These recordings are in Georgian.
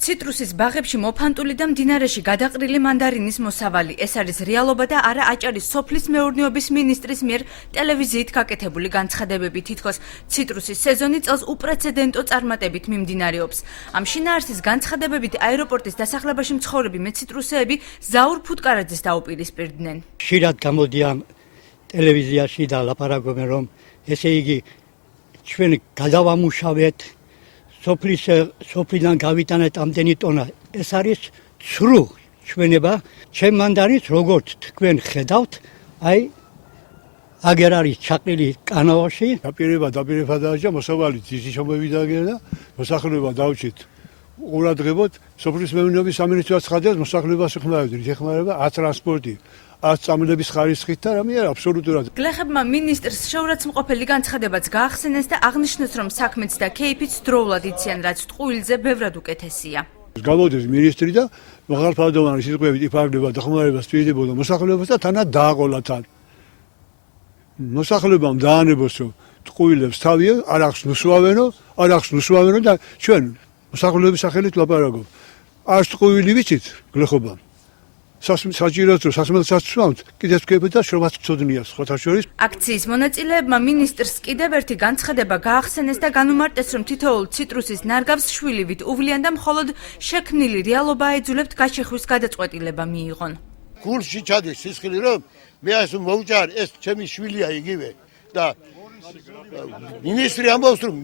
ციტრუსის ბაღებში მოფანტული და მდინარეში გადაყრილი მანდარინის მოსავალი. ეს არის რეალობა და არა აჭარის სოფლის მეურნეობის მინისტრის მიერ ტელევიზიით გაკეთებული განცხადებები. თითქოს ციტრუსის სეზონი წელს უპრეცედენტო წარმატებით მიმდინარეობს. ამ შინაარსის განცხადებებით აეროპორტის დასახლებაში მცხოვრები მეციტრუსეები ზაურ ფუტკარაძეს დაუპირისპირდნენ. ხშირად გამოდიან ტელევიზიაში და ლაპარაკობენ, რომ ესე იგი ჩვენ გადავამუშავეთ სოფლიდან გავიტანეთ ამდენი ტონა. ეს არის ცრუ ჩვენება. ჩემ მანდარინს როგორც თქვენ ხედავთ, აი აგერ არის ჩაყრილი კანალში. დაპირება დააჭა მოსავალი ძიძი შემოვიდა და მოსახლეობა დავჭით. ყურადღებოთ სოფლის მეურნეობის სამინისტროც ხადებს მოსახლეობას ეხმარებოდნენ. ეხმარება ტრანსპორტი, წამლების ხარისხით და რამე აბსოლუტურად. გლეხებმა მინისტრს შეურაცხმყოფელი განცხადებაც გაახსენეს და აღნიშნეს, რომ საქმეც და кейფიც დროულად იციან, რაც ტყუილზე ბევრად უკეთესია. გამოდის მინისტრი და მაღალფარდოვანი სიტყვებით იფარგლება დახმარებას თვითებოდა მოსახლეობას და თანაც დააყოლა თან. მოსახლეობამ დაანებოს, რომ ტყუილებს თავი არ აქვს ნუსვავენო და ჩვენ მოსახლეობის სახელით ლაპარაკობ. არ ტყუილი ვიცით გლეხობამ. საჭიროა სასმელსაც კიდევ თქვენ და შრომაც გწოდნია სხვათა შორის. აქციის მონაწილეებმა მინისტრს კიდევ ერთი განცხადება გაახსენეს და განუმარტეს, რომ თითოეულ ციტრუსის ნარგავს შვილივით უვლიან და მხოლოდ შექმნილი რეალობა აიძულებთ გაშეხვის გადაწყვეტილება მიიღონ. გულში ჩადის სისხლი, რომ მე ეს მოვჭარ, ეს ჩემი შვილია იგივე და მინისტრი ამბობს, რომ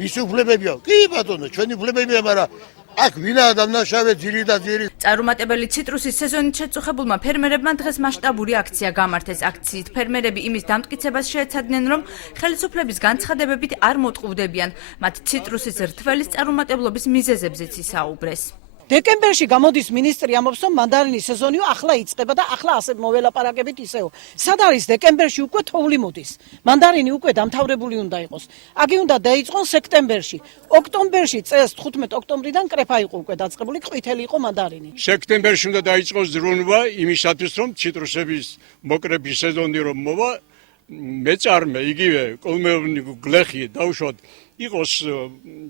მისი უფლებებია. კი ბატონო, ჩვენი უფლებებია, მაგრამ აქ ვინაა დამნაშავე ძირი და ძირი. წარუმატებელი ციტრუსის სეზონით შეწუხებულმა ფერმერებმა დღეს მასშტაბური აქცია გამართეს. აქციით ფერმერები იმის დამტკიცებას შეეცადნენ, რომ ხელისუფლების განცხადებებით არ მოტყუვდებიან. მათ ციტრუსის რთველის წარუმატებლობის მიზეზებზეც ისაუბრეს. დეკემბერში გამოდის მინისტრი ამბობს, რომ მანდარინის სეზონი ახლა იწყება და ახლა ასე მოველაპარაკებით ისეო. სად არის დეკემბერში უკვე თოვლი მოდის. მანდარინი უკვე დამთავრებული უნდა იყოს. აგი უნდა დაიწყონ სექტემბერში. ოქტომბერში წელს 15 ოქტომბრიდან კრეფა იყო უკვე დაწყებული, ყვითელი იყო მანდარინი. სექტემბერში უნდა დაიწყოს ზრუნვა იმისათვის, რომ ციტრუსების მოკრეფის სეზონი რომ მოვა, მეწარმე იგივე კოლმეურნი გლეხი დავუშვათ იყოს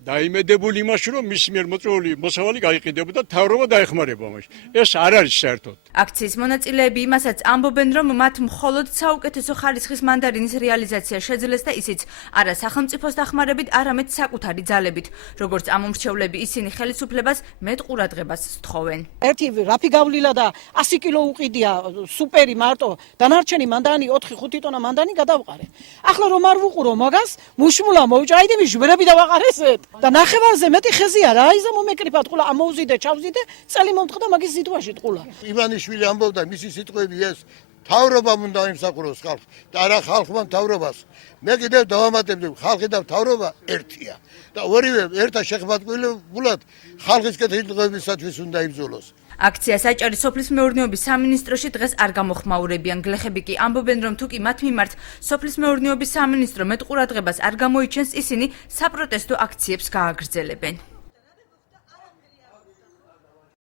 დაიმედებული იმაში, რომ მის მიერ მოწვეული მოსავალი გაიყიდებოდა და თავრობა დაეხმარება მაშინ. ეს არ არის საერთოდ. აქციის მონაწილეები იმასაც ამბობენ, რომ მათ მხოლოდ საუკეთესო ხარისხის მანდარინის რეალიზაცია შეძლეს და ისიც არა სახელმწიფოს დახმარებით, არამედ საკუთარი ძალებით. როგორც ამომრჩევლები, ისინი ხელისუფლებას მეტ ყურადღებას სთხოვენ. ერთი რაფი გავლილა და 100 კილო უყიდია სუპერი მარტო, დანარჩენი მანდანი 4-5 ტონა მანდანი გადავყარე. ახლა რომ არ ვუყურო მაგას, მუშმულა მოვჭაიდე ჟვერები დავაყარესეთ და ნახევარზე მეტი ხეზია რა იზა მომეკრიფა ტყულა ამოუზიდე ჩავზიდე წელი მომწყდა მაგის სიტუაში ტყულა. ივანიშვილი ამბობდა მისი სიტყვები ეს თავრობამ უნდა იმსახუროს ხალხს და არა ხალხმა თავრობას. მე კიდევ დავამატებდი ხალხი და თავრობა ერთია და ორივე ერთად შეხმატკივრებულად ხალხის კეთილდღეობისათვის უნდა იბრძოლოს. აქციას აჭარის სოფლის მეურნეობის სამინისტროში დღეს არ გამოხმაურებიან. გლეხები კი ამბობენ, რომ თუკი მათ მიმართ სოფლის მეურნეობის სამინისტრო მეტ ყურადღებას არ გამოიჩენს, ისინი საპროტესტო აქციებს გააგრძელებენ.